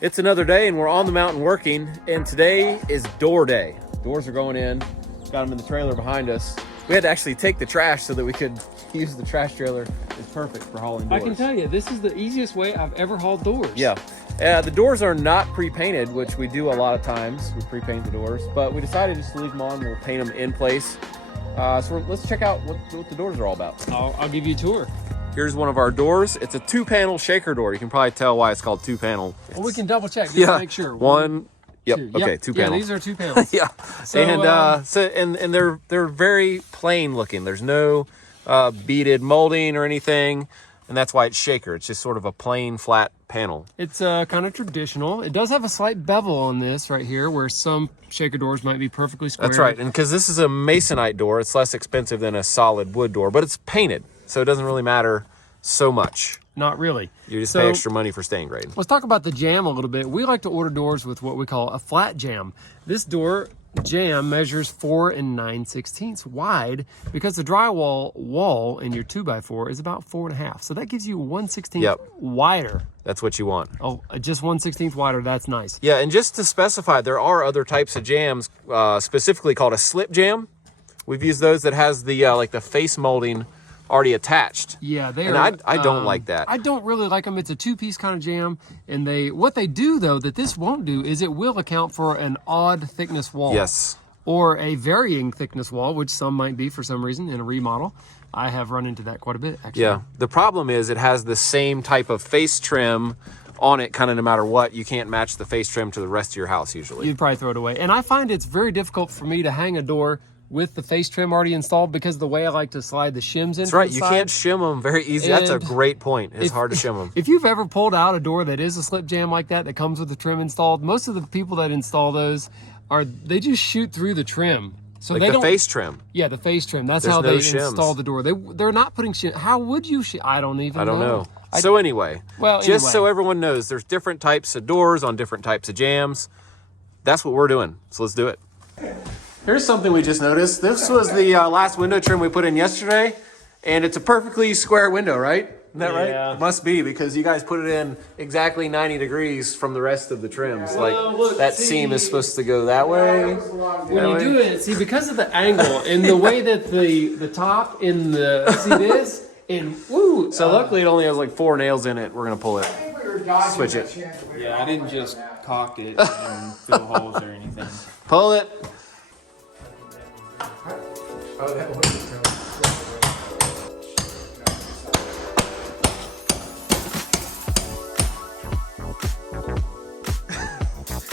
It's another day and we're on the mountain working, and today is door day. Doors are going in. Got them in the trailer behind us. We had to actually take the trash so that we could use the trash trailer. It's perfect for hauling doors. I can tell you, this is the easiest way I've ever hauled doors. Yeah. The doors are not pre-painted, which we do a lot of times. We pre-paint the doors, but we decided just to leave them on. We'll paint them in place. So let's check out what the doors are all about. I'll give you a tour. Here's one of our doors. It's a 2-panel shaker door. You can probably tell why it's called 2-panel. Well, we can double check just to make sure. One. Yep. Two. Okay. Yep. 2 panels. Yeah, these are 2 panels. Yeah. So, And they're very plain looking. There's no beaded molding or anything, and that's why it's shaker. It's just sort of a plain flat panel. It's kind of traditional. It does have a slight bevel on this right here, where some shaker doors might be perfectly square. That's right. And because this is a masonite door, it's less expensive than a solid wood door, but it's painted, so it doesn't really matter so much. Not really. You just pay extra money for stain grade. Let's talk about the jamb a little bit. We like to order doors with what we call a flat jamb. This door jamb measures 4 9/16 wide because the drywall wall in your 2x4 is about 4.5. So that gives you 1/16 wider. That's what you want. Oh, just 1/16 wider. That's nice. Yeah, and just to specify, there are other types of jambs, specifically called a slip jamb. We've used those that has the like the face molding already attached. Yeah, they and are. I don't like that. I don't really like them. It's a 2-piece kind of jam, and what they do though that this won't do is it will account for an odd thickness wall. Yes. Or a varying thickness wall, which some might be for some reason in a remodel. I have run into that quite a bit, actually. Yeah. The problem is it has the same type of face trim on it, kind of no matter what. You can't match the face trim to the rest of your house usually. You'd probably throw it away. And I find it's very difficult for me to hang a door with the face trim already installed because of the way I like to slide the shims in. That's right. You can't shim them very easy. That's a great point. It's hard to shim them. If you've ever pulled out a door that is a slip jam like that comes with the trim installed, most of the people that install those they just shoot through the trim. So like they don't, face trim. Yeah, the face trim. That's There's how no they shims. install the door. They're not putting shim. How would you I don't know. So anyway, just so everyone knows, there's different types of doors on different types of jams. That's what we're doing. So let's do it. Here's something we just noticed. This was the last window trim we put in yesterday, and it's a perfectly square window, right? Isn't that right? Yeah. It must be, because you guys put it in exactly 90 degrees from the rest of the trims. Well, like look, that see, seam is supposed to go that way. When you do it, see, because of the angle and the way that the top in the this and woo. So luckily it only has like 4 nails in it. We're gonna pull it. Switch it. Yeah, I didn't just caulk it and fill holes or anything. Pull it.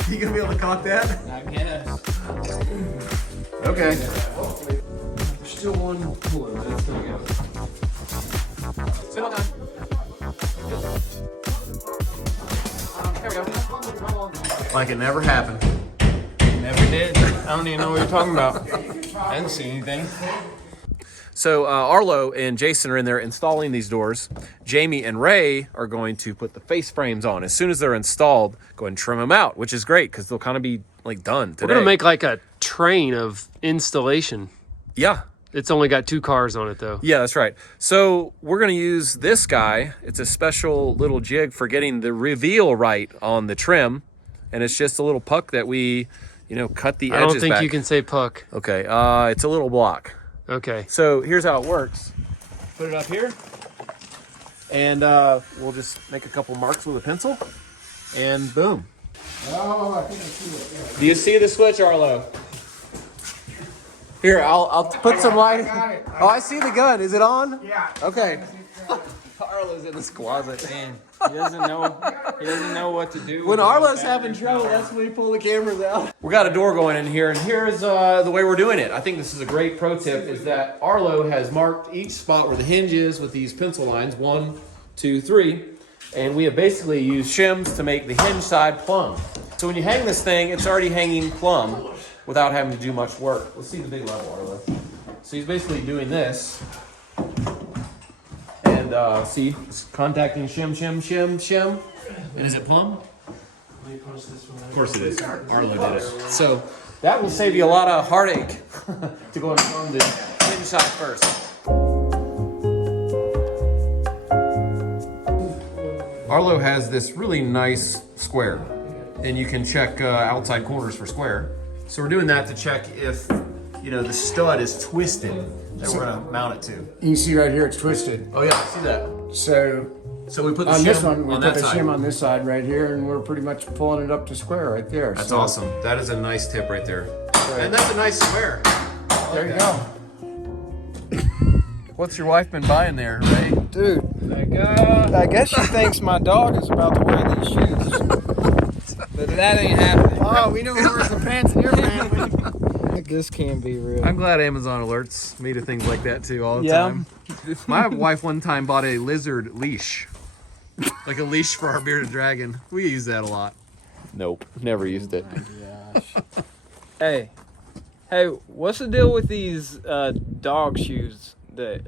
You gonna be able to caulk that? I guess. Okay. There's still one pulling, but it's gonna go. Spin on time. There we go. Like it never happened. Never did. I don't even know what you're talking about. I didn't see anything. So Arlo and Jason are in there installing these doors. Jamie and Ray are going to put the face frames on. As soon as they're installed, go ahead and trim them out, which is great because they'll kind of be like done today. We're gonna make like a train of installation. Yeah. It's only got 2 cars on it though. Yeah, that's right. So we're going to use this guy. It's a special little jig for getting the reveal right on the trim. And it's just a little puck that we, cut the edges back. I don't think you can say puck. Okay, it's a little block. Okay. So here's how it works. Put it up here. And we'll just make a couple marks with a pencil. And boom. Oh, I think I see it. Yeah. Do you see the switch, Arlo? Here, I'll put some light. got it. Oh, I see the gun. Is it on? Yeah. Okay. Arlo's in this closet. Man, he doesn't know what to do. When Arlo's having trouble, that's when we pull the cameras out. We got a door going in here, and here's the way we're doing it. I think this is a great pro tip, is that Arlo has marked each spot where the hinge is with these pencil lines, 1, 2, 3, and we have basically used shims to make the hinge side plumb. So when you hang this thing, it's already hanging plumb without having to do much work. Let's see the big level, Arlo. So he's basically doing this. And see, it's contacting shim, shim, shim, shim. And is it plumb? Of course it is. Arlo did it. So that will save you a lot of heartache to go and plumb the hinge side first. Arlo has this really nice square, and you can check outside corners for square. So we're doing that to check if, you know, the stud is twisted that we're gonna mount it to. You can see right here it's twisted. Oh yeah, I see that. So we put the on shim this one, we on put that the side. shim on this side right here, and we're pretty much pulling it up to square right there. That's So, awesome. That is a nice tip right there. And that's a nice square. There you go. What's your wife been buying there, Ray? Dude, I guess she thinks my dog is about to wear these shoes. But that ain't happening. Oh, we know who wears the pants in your family. This can't be real. I'm glad Amazon alerts me to things like that too all the Yeah. time. My wife one time bought a lizard leash. Like a leash for our bearded dragon. We use that a lot. Nope, never used it. Hey, what's the deal with these dog shoes that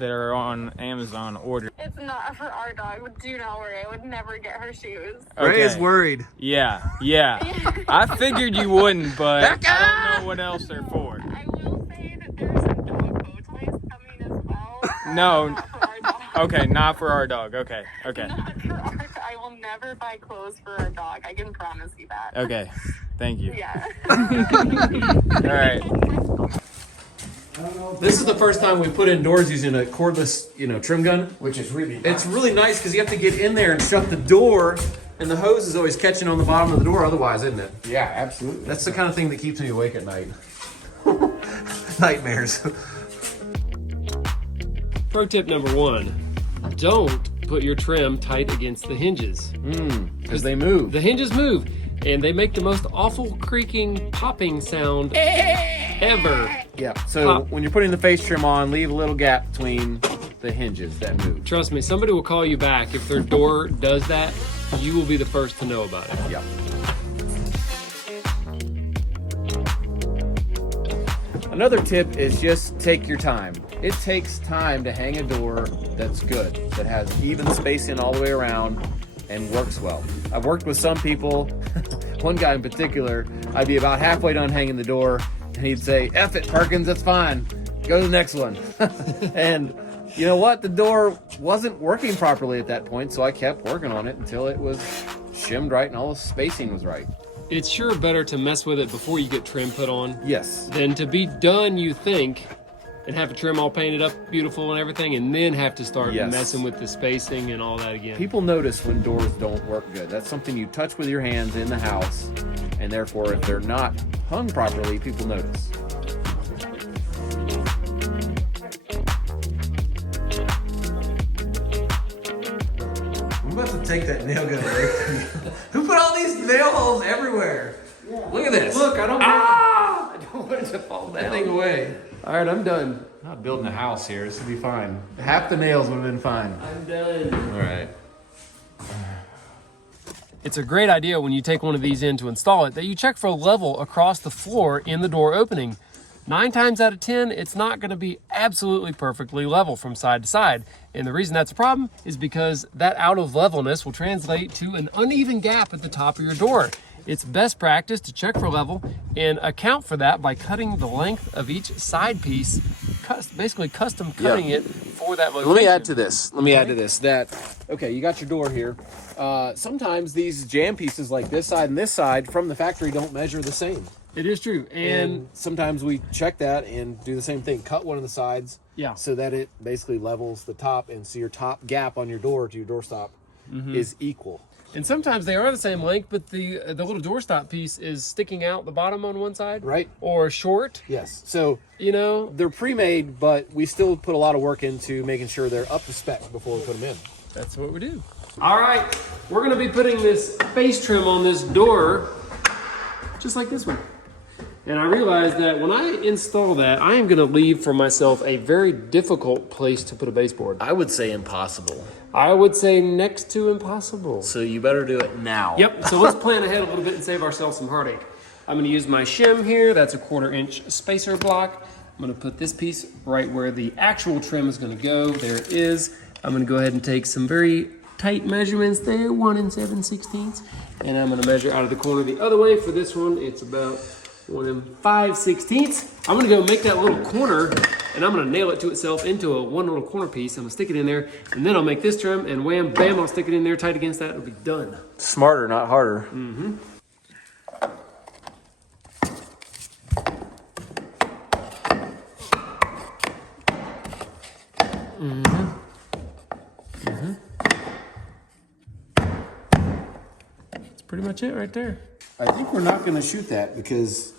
are on Amazon order? It's not for our dog. Do not worry. I would never get her shoes. Ray is Okay. worried. Yeah. I figured you wouldn't, but I don't know what else they're for. I will say that there's some dog bow ties coming as well. No. Not for our dog. Okay, not for our dog. Okay. Not for our dog. I will never buy clothes for our dog. I can promise you that. Okay. Thank you. Yeah. All right. This is the first time we put indoors using a cordless, trim gun. Which is really It's really nice because you have to get in there and shut the door, and the hose is always catching on the bottom of the door otherwise, isn't it? Yeah, absolutely. That's the kind of thing that keeps me awake at night. Nightmares. Pro tip number 1, don't put your trim tight against the hinges. Because they move. The hinges move, and they make the most awful creaking, popping sound ever. Yeah, so Pop. when you're putting the face trim on, leave a little gap between the hinges that move. Trust me, somebody will call you back. If their door does that, you will be the first to know about it. Yeah. Another tip is just take your time. It takes time to hang a door that's good, that has even spacing all the way around and works well. I've worked with some people, one guy in particular, I'd be about halfway done hanging the door and he'd say, "F it, Perkins, that's fine. Go to the next one." And you know what? The door wasn't working properly at that point, so I kept working on it until it was shimmed right and all the spacing was right. It's sure better to mess with it before you get trim put on Yes. than to be done, you think, and have the trim all painted up beautiful and everything, and then have to start Yes. messing with the spacing and all that again. People notice when doors don't work good. That's something you touch with your hands in the house, and therefore if they're not hung properly, people notice. I'm about to take that nail gun away from you. Who put all these nail holes everywhere? Look at this. Look, I don't want it to fall down. That thing away. All right, I'm done. I'm not building a house here. This would be fine. Half the nails would have been fine. I'm done. All right. It's a great idea when you take one of these in to install it that you check for a level across the floor in the door opening. 9 times out of 10, it's not going to be absolutely perfectly level from side to side. And the reason that's a problem is because that out of levelness will translate to an uneven gap at the top of your door. It's best practice to check for level and account for that by cutting the length of each side piece, basically custom cutting it for that location. Let me add to this. Okay, you got your door here. Sometimes these jam pieces like this side and this side from the factory don't measure the same. It is true. And sometimes we check that and do the same thing. Cut one of the sides so that it basically levels the top, and so your top gap on your door to your doorstop is equal. And sometimes they are the same length, but the little doorstop piece is sticking out the bottom on one side. Right. Or short. Yes. So, You know, they're pre-made, but we still put a lot of work into making sure they're up to spec before we put them in. that's what we do. All right, we're gonna be putting this face trim on this door, just like this one. And I realized that when I install that, I am gonna leave for myself a very difficult place to put a baseboard. I would say impossible. I would say next to impossible. So you better do it now. Yep, so let's plan ahead a little bit and save ourselves some heartache. I'm gonna use my shim here. That's a 1/4 inch spacer block. I'm gonna put this piece right where the actual trim is gonna go. There it is. I'm gonna go ahead and take some very tight measurements there, 1 7/16. And I'm gonna measure out of the corner the other way. For this one, it's about 1 5/16. I'm gonna go make that little corner and I'm gonna nail it to itself into a one little corner piece. I'm gonna stick it in there, and then I'll make this trim, and wham, bam, I'll stick it in there tight against that. It'll be done. Smarter, not harder. Mm-hmm. That's pretty much it right there. I think we're not going to shoot that because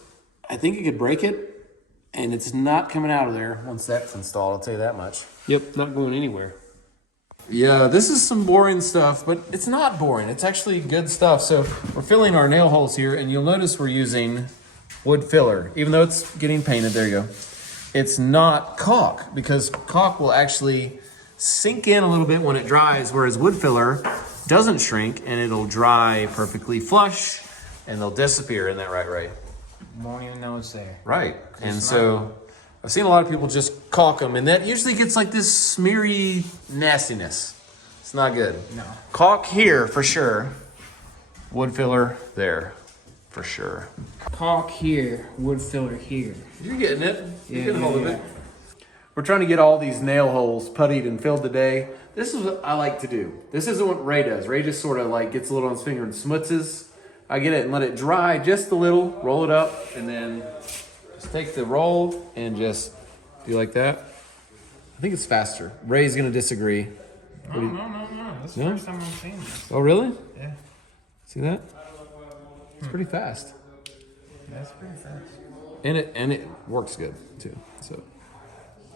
I think you could break it, and it's not coming out of there once that's installed. I'll tell you that much. Yep, not going anywhere. Yeah, this is some boring stuff, but it's not boring. It's actually good stuff. So we're filling our nail holes here, and you'll notice we're using wood filler. Even though it's getting painted, there you go. It's not caulk, because caulk will actually sink in a little bit when it dries, whereas wood filler doesn't shrink, and it'll dry perfectly flush, and they'll disappear. Isn't that right? Won't even know it's there. Right. And so I've seen a lot of people just caulk them, and that usually gets like this smeary nastiness. It's not good. No. Caulk here for sure. Wood filler there for sure. Caulk here, wood filler here. You're getting it. You're Yeah, getting hold of yeah. it. We're trying to get all these nail holes puttied and filled today. This is what I like to do. This isn't what Ray does. Ray just sort of like gets a little on his finger and smutzes. I get it and let it dry just a little, roll it up, and then just take the roll and just do like that. I think it's faster. Ray's gonna disagree. No. That's the No? first time I've seen this. Oh, really? Yeah. See that? It's pretty fast. That's pretty fast. And it works good too. So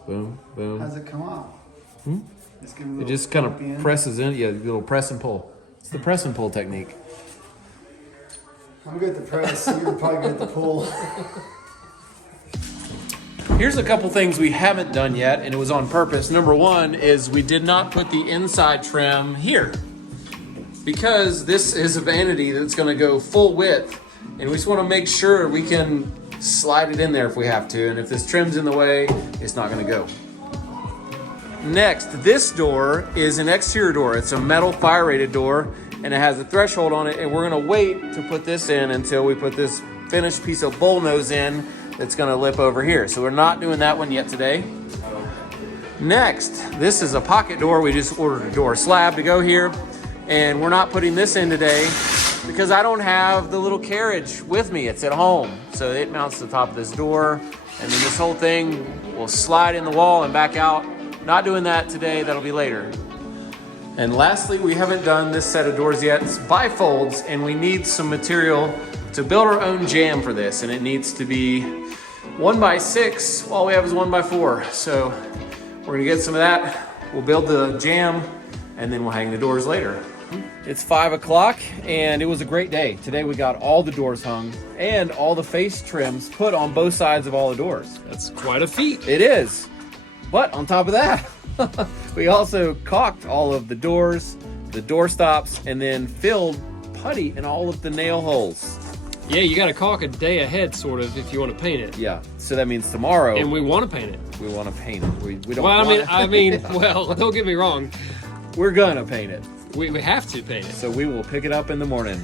boom, boom. How's it come out? Just give it a It little just kind bump in. of presses in. Yeah, a little press and pull. It's the press and pull technique. I'm good at the press. You're probably good at the pull. Here's a couple things we haven't done yet, and it was on purpose. Number one is we did not put the inside trim here because this is a vanity that's going to go full width, and we just want to make sure we can slide it in there if we have to, and if this trim's in the way, it's not going to go. Next, this door is an exterior door. It's a metal fire rated door, and it has a threshold on it, and we're going to wait to put this in until we put this finished piece of bull nose in that's going to lip over here. So we're not doing that one yet today. Next, this is a pocket door. We just ordered a door slab to go here, and we're not putting this in today because I don't have the little carriage with me. It's at home. So it mounts to the top of this door, and then this whole thing will slide in the wall and back out. Not doing that today, that'll be later. And lastly, we haven't done this set of doors yet. It's bifolds, and we need some material to build our own jamb for this, and it needs to be 1x6. All we have is 1x4. So we're gonna get some of that. We'll build the jamb, and then we'll hang the doors later. It's 5 o'clock, and it was a great day. Today we got all the doors hung and all the face trims put on both sides of all the doors. That's quite a feat. It is. But on top of that, we also caulked all of the doors, the door stops, and then filled putty in all of the nail holes. Yeah, you got to caulk a day ahead, sort of, if you want to paint it. Yeah, so that means tomorrow And we want to paint it. we want to paint it. We don't Well, want I mean, well, don't get me wrong. we're gonna paint it. We have to paint it. So we will pick it up in the morning.